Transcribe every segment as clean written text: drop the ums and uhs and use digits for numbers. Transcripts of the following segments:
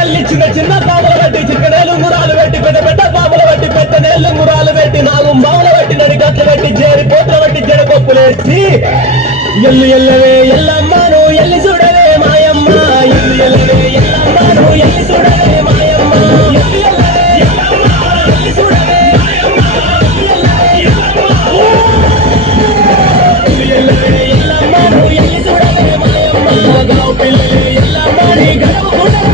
తల్లి చిన్న చిన్న పాములు పెట్టి చిక్కనేలు మురాలు పెట్టి పెద్ద పెద్ద పాములు పెట్టి పెద్ద నేళ్ళు మురాలు పెట్టి నాలుగు బావులు పెట్టి నడిగట్లు పెట్టి చేరి పోతులు పెట్టి జడ కొప్పులేసి ఎల్లు ఎల్లవే ఎల్లమ్మను ఎల్లి చూడవే మాయమ్మ ఎల్లు ఎల్లవే ఎల్లమ్మను ఎల్లి చూడవే మాయమ్మ ఎల్లు ఎల్లవే ఎల్లమ్మను ఎల్లి చూడవే మాయమ్మ ఎల్లు ఎల్లవే ఎల్లమ్మను ఎల్లి చూడవే మాయమ్మ గావు పిల్లలే ఎల్లమ్మని గడవకుండవే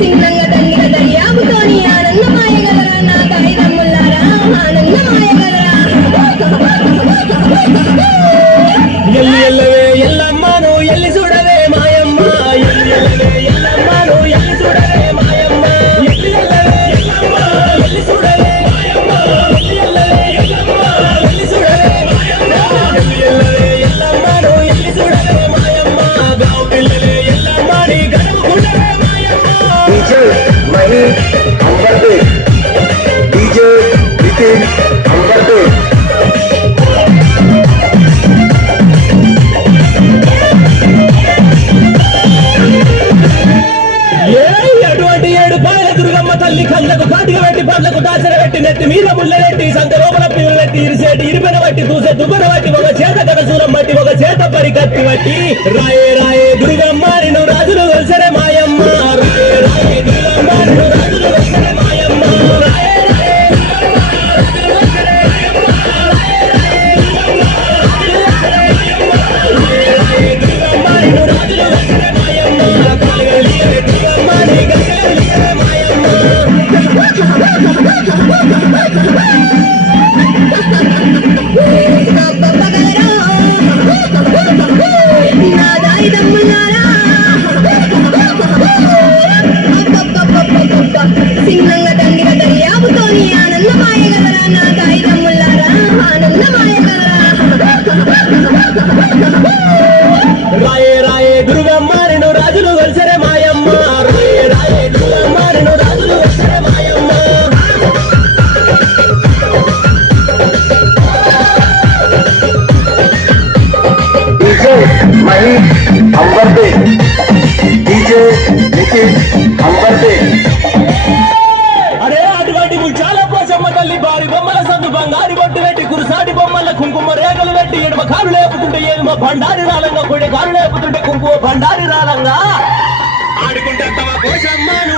సింగంగా దండిగా దర్యాబుతోని ఆనందమాయ గలరా నా కాయిదమ్ముల్లారా ఆనందమాయ గలరా ఎల్లి ఎల్లవే ఎల్లమ్మను ఎల్లి చూడవే మాయమ్మ ఎల్లి ఎల్లవే ఎల్లమ్మను ఎల్లి చూడవే మాయమ్మ ఎల్లి ఎల్లవే ఎల్లమ్మను ఎల్లి చూడవే మాయమ్మ ఎల్లి ఎల్లవే ఎల్లమ్మను ఎల్లి చూడవే మాయమ్మ ఎల్లి ఎల్లవే ఎల్లమ్మను ఎల్లి చూడవే మాయమ్మ గావు పిల్లలే ఎల్లమ్మని గడవకుండవే మాయమ్మ डीजे मही अंबरदे डीजे नितिन अंबरदे అటువంటి ఏడు పాయల దుర్గమ్మ తల్లి కళ్ళకు కాటిక పెట్టి పండ్లకు దాచర పెట్టి నెత్తి మీద ముళ్ళ పెట్టి సంత లోపల పిల్లలు నెత్తి ఇరిసేటి ఇరిపెన బట్టి దూసే దుబ్బన బట్టి ఒక చేత గడసూలం బట్టి ఒక చేత పరి కత్తి బట్టి రాయే రాయే దుర్గమ్మ నిన్ను రాజులు కలిసరే మాయమ్మ రాయే రాయే దుర్గమ్మ నిన్ను రాజులు కలిసరే మాయమ్మ రాయే రాయే దుర్గమ్మ నిన్ను రాజులు కలిసరే మాయమ్మ కాలిగలిగే దుర్గమ్మ నీ గలిగే మాయమ్మ నా దాయిదమ్ముల్లారా సింగంగా దండిగా దర్యాబుతోని ఆనందమాయ గలరా నా కాయిదమ్ముల్లారా ఆనందమాయ గలరా రాయే రాయే దుర్గమ్మ నిన్ను రాజులు కలిసరే మాయమ్మ రాయే రాయే దుర్గమ్మ నిన్ను రాజులు కలిసరే మాయమ్మ डीजे मही अंबरदे डीजे नितिन अंबरदे అరే అటువంటి ముచ్చాల పోచమ్మ తల్లి బారి బొమ్మల సందు బంగారి బొట్టు పెట్టి కురుసాటి బొమ్మల కుంకుమ రేఖలు పెట్టి ఎడమ కారు లేపుతుంటే ఏడుమ బండారి రాలంగా కొడి కారు లేపుతుంటే కుంకుమ బండారి రాలంగా ఆడుకుంటే తమ పోచమ్మను